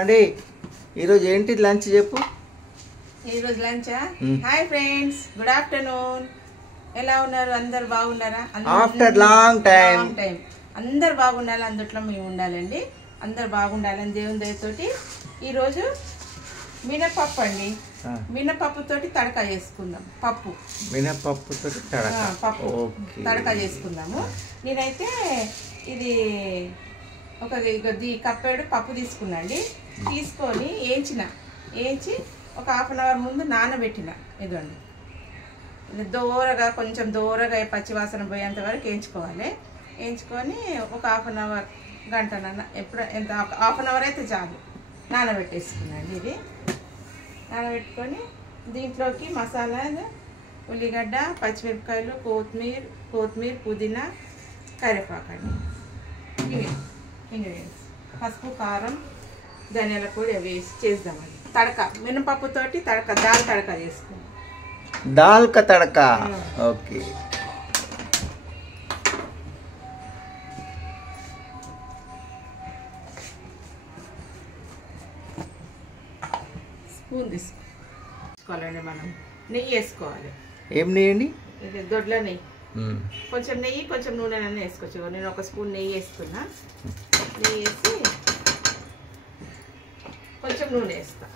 అండి ఈరోజు ఏంటి లంచ్ చెప్పు. ఈరోజు లంచా? Hi friends, good afternoon. ఎలా ఉన్నారు? అందరు బాగున్నారా? ఆఫ్టర్ లాంగ్ టైం అందరు బాగుండాలి, అందుట్లో మేము ఉండాలండి. అందరు బాగుండాలని దేవుని దయతోటి ఈరోజు మినపప్పు అండి. మినపప్పుతోటి తడక చేసుకుందాం. మినపప్పుతోటి పప్పు తడక చేసుకుందాము. నేనైతే ఇది ఒక కప్పెడు పప్పు తీసుకున్నాండి. తీసుకొని వేయించి ఒక హాఫ్ అన్ అవర్ ముందు నానబెట్టిన. ఇదండి, ఇది కొంచెం దూరగా పచ్చివాసన పోయేంత వరకు వేయించుకోవాలి. వేయించుకొని ఒక హాఫ్ అన్ అవర్ గంటనన్న ఎంత హాఫ్ అన్ అవర్ అయితే చాలు నానబెట్టేసుకున్నాండి. ఇది నానబెట్టుకొని దీంట్లోకి మసాలా, ఉల్లిగడ్డ, పచ్చిమిరపకాయలు, కొత్తిమీర, పుదీనా, కరివేపాకండి. ఇవి ఇంగ్రీడియంట్స్. పసుపు, కారం, ధనియాల పొడి అవి వేసి చేద్దామండి. తడక మినపప్పుతోటి దాల్ తడక చేసుకుందాం. దాల్ కా తడక. ఓకే, స్పూన్ తీసుకోవాలండి. మనం నెయ్యి వేసుకోవాలి. ఏం నెయ్యండి? దొడ్ల నెయ్యి. కొంచెం నెయ్యి, కొంచెం నూనె వేసుకోవచ్చు. నేను ఒక స్పూన్ నెయ్యి వేస్తున్నా. నెయ్యి వేసి కొంచెం నూనె వేస్తా.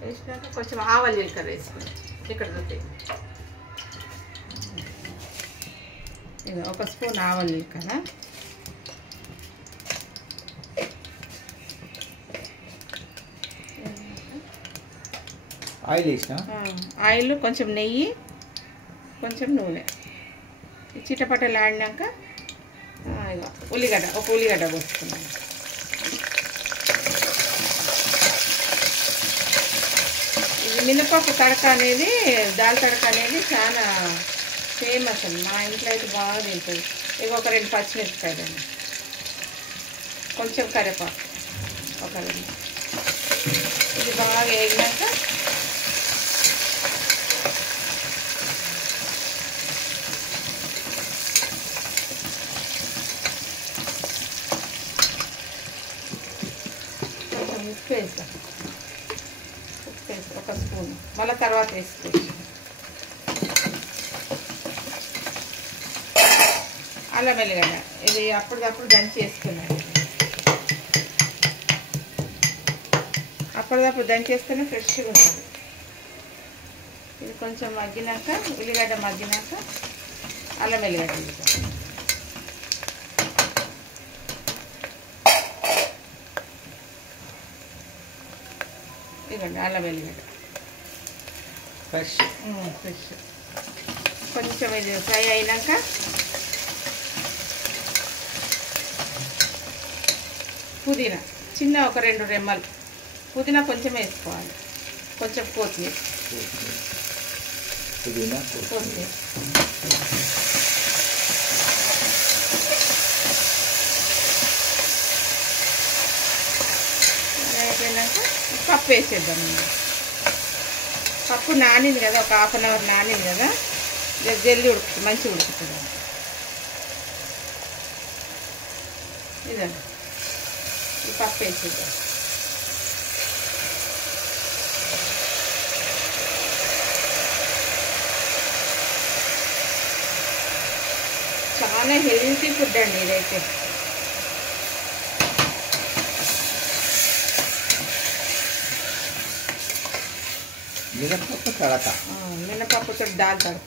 వేసినాక కొంచెం ఆవాలు జీలకర్ర వేసుకుని ఇక్కడ దొరుకుతాయి. ఒక స్పూన్ ఆవాలు జీలకర్ర, ఆయిల్, కొంచెం నెయ్యి, కొంచెం నూనె. చిటపటలు ఆడినాక ఒక ఉల్లిగడ్డ పోసుకున్నాను. ఇది మినపప్పు తడక అనేది, దాల్ తడక అనేది చాలా ఫేమస్ అండి. మా ఇంట్లో అయితే బాగా తింటుంది. ఇవి ఒక 2 పచ్చిమిరపకాయలండి, కొంచెం కరివేపాకు, ఒక 2. ఇది బాగా వేగినాక కొంచెం ఉప్పు వేస్తాం. ఒక స్పూన్, మళ్ళీ తర్వాత వేసుకోవచ్చు. అల్లం వెల్లిగడ్డ ఇది అప్పటిదప్పుడు దంచి వేసుకున్నాను. అప్పటిదప్పుడు దంచి వేస్తేనే ఫ్రెష్గా ఉంటుంది. ఇది కొంచెం మగ్గినాక, ఉల్లిగడ్డ మగ్గినాక అల్లం వెల్లిగడ్డ వేద్దాం. ఇదిగోండి అల్లం వెల్లిగడ్డ ఫ్రెష్. కొంచెం ఇది ఫ్రై అయినాక పుదీనా, చిన్న ఒక 2 రెమ్మలు పుదీనా కొంచెం వేసుకోవాలి. కొంచెం కొత్తిమీర. అయిపోయినాక పప్పు వేసేద్దాం. పప్పు నానింది కదా, ఒక హాఫ్ అన్ అవర్ నానింది కదా, జల్దీ మంచిగా ఉడుకుతుంది. ఇదండి, ఈ పప్పు వేసేద్దాం. చాలా హెల్తీ ఫుడ్ అండి ఇదైతే. మినపప్పు తడక, మినపప్పుతో దాల్ తడక.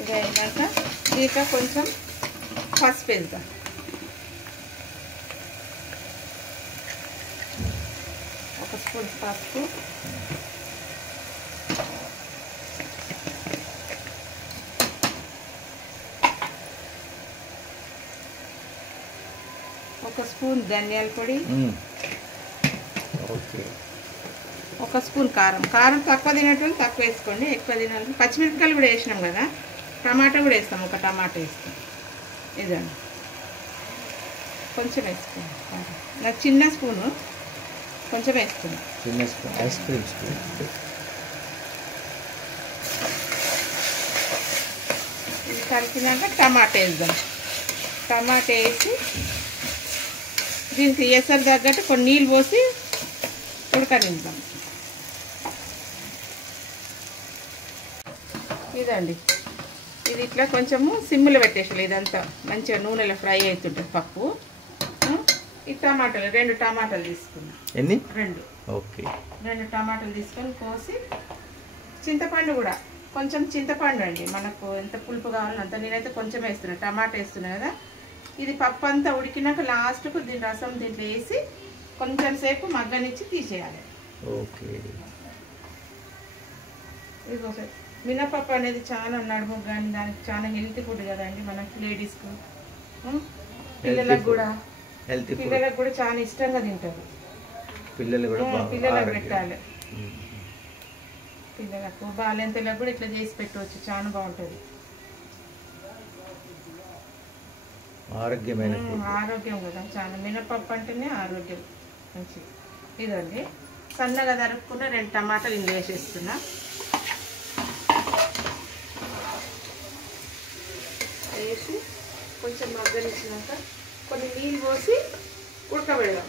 ఇది అయినాక దీంట్లో కొంచెం పసుపు వేద్దాం. ఒక స్పూన్ పసుపు, ఒక స్పూన్ ధనియాల పొడి, ఓకే, 1 స్పూన్ కారం. కారం తక్కువ తినేటప్పుడు తక్కువ వేసుకోండి, ఎక్కువ తినాలి. పచ్చిమిరపకాయలు కూడా వేసినాం కదా, టమాటా కూడా వేస్తాం, 1 టమాటా వేస్తాం. ఇదండి కొంచెం వేసుకోండి కారం. నాకు చిన్న స్పూను కొంచెం వేసుకున్నాం. చిన్న స్పూన్ ఐస్ క్రీమ్ స్పూన్. ఇది కలిపినాక టమాటా వేద్దాం. టమాటా వేసి దీనికి ఎసరు తగ్గట్టు కొన్ని నీళ్ళు పోసి ఉడకనిద్దాం. ఇదండి ఇది ఇట్లా కొంచెము సిమ్లో పెట్టేసాలి. ఇదంతా మంచిగా నూనెలో ఫ్రై అవుతుంటుంది పప్పు. ఈ టమాటాలు 2 టమాటాలు తీసుకున్నాం. ఎన్ని? 2. ఓకే. 2 టమాటాలు తీసుకొని కోసి, చింతపండు కూడా కొంచెం చింతపండు అండి, మనకు ఎంత పులుపు కావాలో అంత. నేనైతే కొంచెం వేస్తున్నాను, టమాటా వేస్తున్నాను కదా. ఇది పప్పు అంతా ఉడికినాక లాస్ట్కు దీని రసం దీంట్లో వేసి కొంచెం సేపు మగ్గనిచ్చి తీసేయాలి. ఓకే. ఇది మినపప్పు అనేది చాలా నడుము కానీ దానికి చాలా హెల్తీ ఫుడ్ కదండి మనకి, లేడీస్కు, పిల్లలకు కూడా చాలా ఇష్టంగా తింటారు. పిల్లలకు పెట్టాలి. పిల్లలకు బాలెంతలకు కూడా ఇట్లా చేసి పెట్టవచ్చు, చాలా బాగుంటుంది. ఆరోగ్యం కదా చాలా. మినపప్పు అంటేనే ఆరోగ్యం మంచిది. ఇదండి సన్నగా తరుక్కున్న 2 టమాటాలు ఇందులో వేసేస్తున్నా. వేసి కొంచెం మగ్గనిచ్చినాక కొన్ని నీళ్ళు పోసి ఉడకబెడదాం.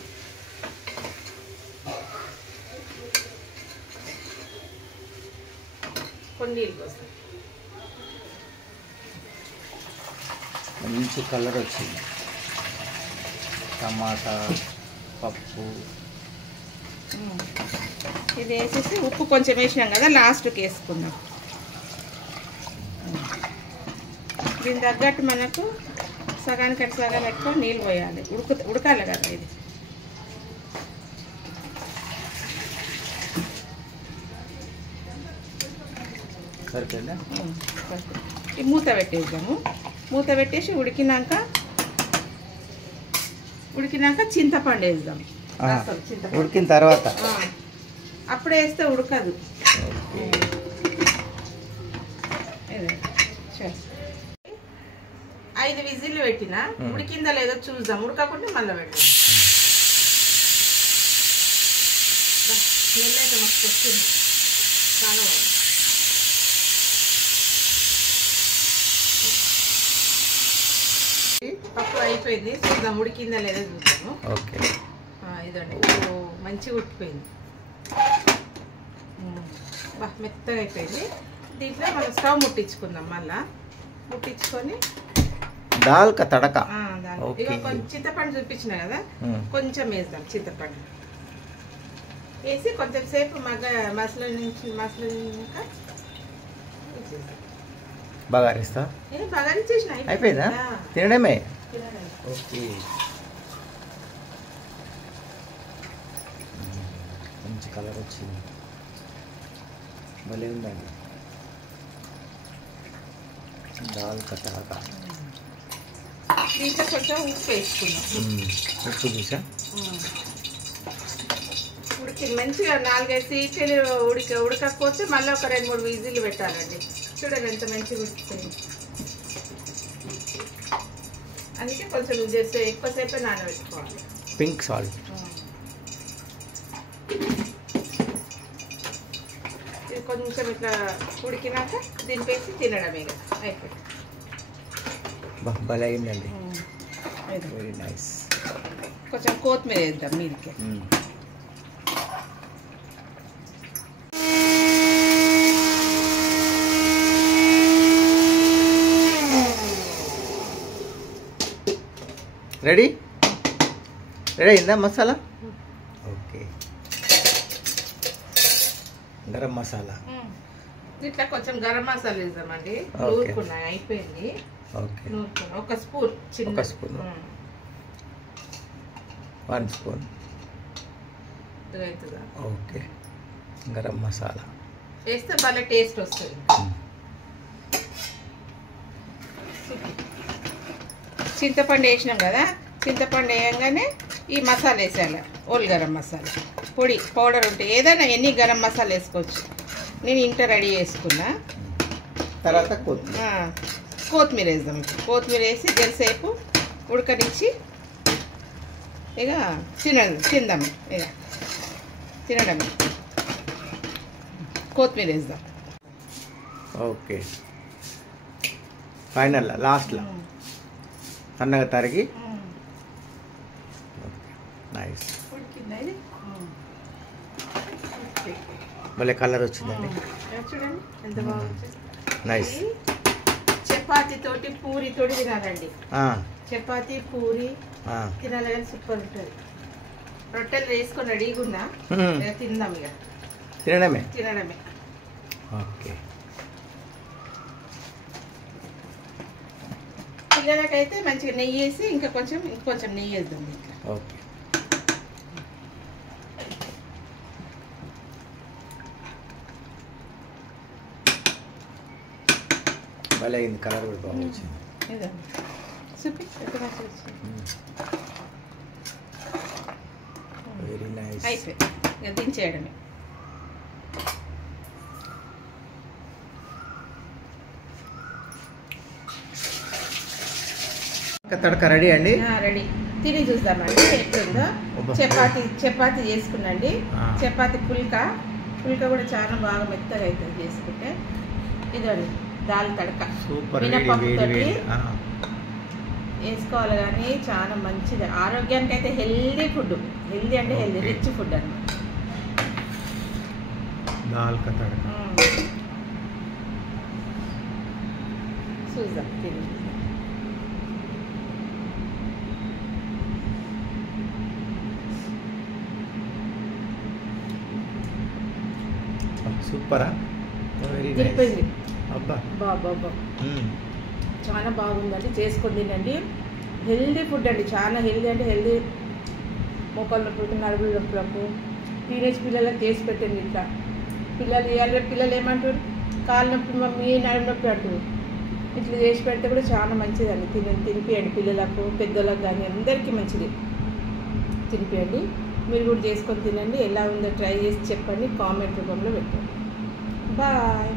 కొన్ని నీళ్ళు పోస్తాం. మంచి కలర్ వచ్చింది. టమాటా పప్పు ఇది వేసేసి ఉప్పు కొంచెం వేసినాం కదా, లాస్ట్కి వేసుకుందాం. దీని తగ్గట్టు మనకు సగానికి సగం పెట్టుకొని నీళ్ళు పోయాలి, ఉడకాలి కదా. ఇది సరిపోయిందా? ఈ మూత పెట్టేద్దాము. మూత పెట్టేసి ఉడికినాక చింతపండు వేద్దాం. ఉడికిన తర్వాత అప్పుడే వేస్తే ఉడకదు. 5 విజిల్లు పెట్టినా ఉడికిందా లేదో చూద్దాం. ఉడకకుంటే మళ్ళీ పెడదాం. స్మెల్ అయితే మస్తు వస్తుంది, చాలా బాగుంది. పప్పు అయిపోయింది, చూద్దాం ఉడికిందా లేదా చూద్దాము. ఓకే. ఇదండి మంచిగా ఉడికిపోయింది, మెత్తగా అయిపోయింది. దీంట్లో మనం స్టవ్ ముట్టించుకుందాం. మళ్ళా ముట్టించుకొని దాల్ కా తడక ఇక కొంచెం చింతపండు చూపించిన కదా, కొంచెం వేద్దాం. చింతపండు వేసి కొంచెం సేపు మసలినాక బగారిస్తా. నేను బగారించేసిన అయిపోయిందా? తినడమే. ఓకే. మంచి కలర్ వచ్చింది, భలే ఉందండి. దాల్ కా తడక. దీంట్లో కొంచెం ఉప్పు వేసుకున్నాం. ఉప్పు చూసా ఉడికి మంచిగా 4-5 సీట్లు ఉడకపోతే మళ్ళీ ఒక 2-3 విజిల్లు పెట్టాలండి. చూడండి ఎంత మంచిగా ఉడికిపోయింది. అందుకే కొంచెం చేస్తే ఎక్కువసేపే నానబెట్టుకోవాలి. Pink salt. ఇది కొంచెం ఇట్లా ఉడికినాక దీనికి వేసి తినడమే కదా, అయిపోయింది. భలే అయిందండి, వెరీ నైస్. కొంచెం కొత్తిమీర వేద్దాం మీదికి. రెడీ అయిందా మసాలా? ఓకే. గరం మసాలా. ఇట్లా కొంచెం గరం మసాలా వేద్దామండి. నూరుకున్నాయి, అయిపోయింది. ఓకే. నూరుకున్నా 1 స్పూన్, చిన్న 1 spoon, 1 spoon. Okay. Garam masala వేస్తే భలే టేస్ట్ వస్తుంది. చింతపండు వేసినాం కదా, చింతపండు వేయంగానే ఈ మసాలా వేసేయాలి. ఓల్ గరం మసాలా పొడి పౌడర్ ఉంటే ఏదైనా ఎన్ని గరం మసాలా వేసుకోవచ్చు. నేను ఇంట రెడీ చేసుకున్నా. తర్వాత కొత్తిమీర కొత్తిమీర వేద్దాం. కొత్తిమీర వేసి జరసేపు ఉడకనిచ్చి ఇక తిందాం. ఇక తినడం కొత్తిమీర వేద్దాం. ఓకే, ఫైనల్ లాస్ట్లో సన్నగా తరిగి. నైస్, భలే కలర్ వచ్చిందండి. చూడండి ఎంత బాగుంది. నైస్. చపాతీ తోటి పూరి తోటి తినాలండి. చపాతీ పూరి తినాలి కానీ సూపర్ ఉంటుంది. రొట్టెలు వేసుకొని రెడీగా ఉన్నా, తిందాం. ఇక తినడమే. ఓకే, పిల్లలకైతే మంచిగా నెయ్యి వేసి ఇంకొంచెం నెయ్యి వేద్దాం ఇట్లా. ఓకే, భలే అయింది. కలర్ కూడా బాగా వచ్చింది. Very nice. అయిపోయి ఇక దించేయడమే. తడక రెడీ అండి. రెడీ. తిని చూద్దామండి ఎట్లుందో. చపాతీ చేసుకున్నాండి. చపాతీ పుల్కా కూడా చాలా బాగా మెత్తగా అవుతుంది చేసుకుంటే. ఇదండి దాల్ తడక మినపప్పుతోటి వేసుకోవాలి. కానీ చాలా మంచిది ఆరోగ్యానికి అయితే. హెల్దీ ఫుడ్, హెల్దీ అంటే హెల్దీ రిచ్ ఫుడ్ అన్నమాట. చూద్దాం తిని. సూపరా, బాబా చాలా బాగుందండి. చేసుకొని తినండి. హెల్దీ ఫుడ్ అండి, చాలా హెల్దీ అంటే హెల్దీ. మోకాళ్ళ నొప్పులకు, నడుముల నొప్పులకు, టీనేజ్ పిల్లలకు చేసి పెట్టండి. ఇట్లా పిల్లలు ఏమంటారు, కాళ్ళ నొప్పి మమ్మీ, నడుము నొప్పి అంటారు. ఇట్లా చేసి పెడితే కూడా చాలా మంచిదండి. తినిపియండి పిల్లలకు, పెద్దలకు కానీ అందరికీ మంచిది. తినిపియండి. మీరు కూడా చేసుకొని తినండి. ఎలా ఉందో ట్రై చేసి చెప్పండి, కామెంట్ రూపంలో పెట్టండి. బాయ్.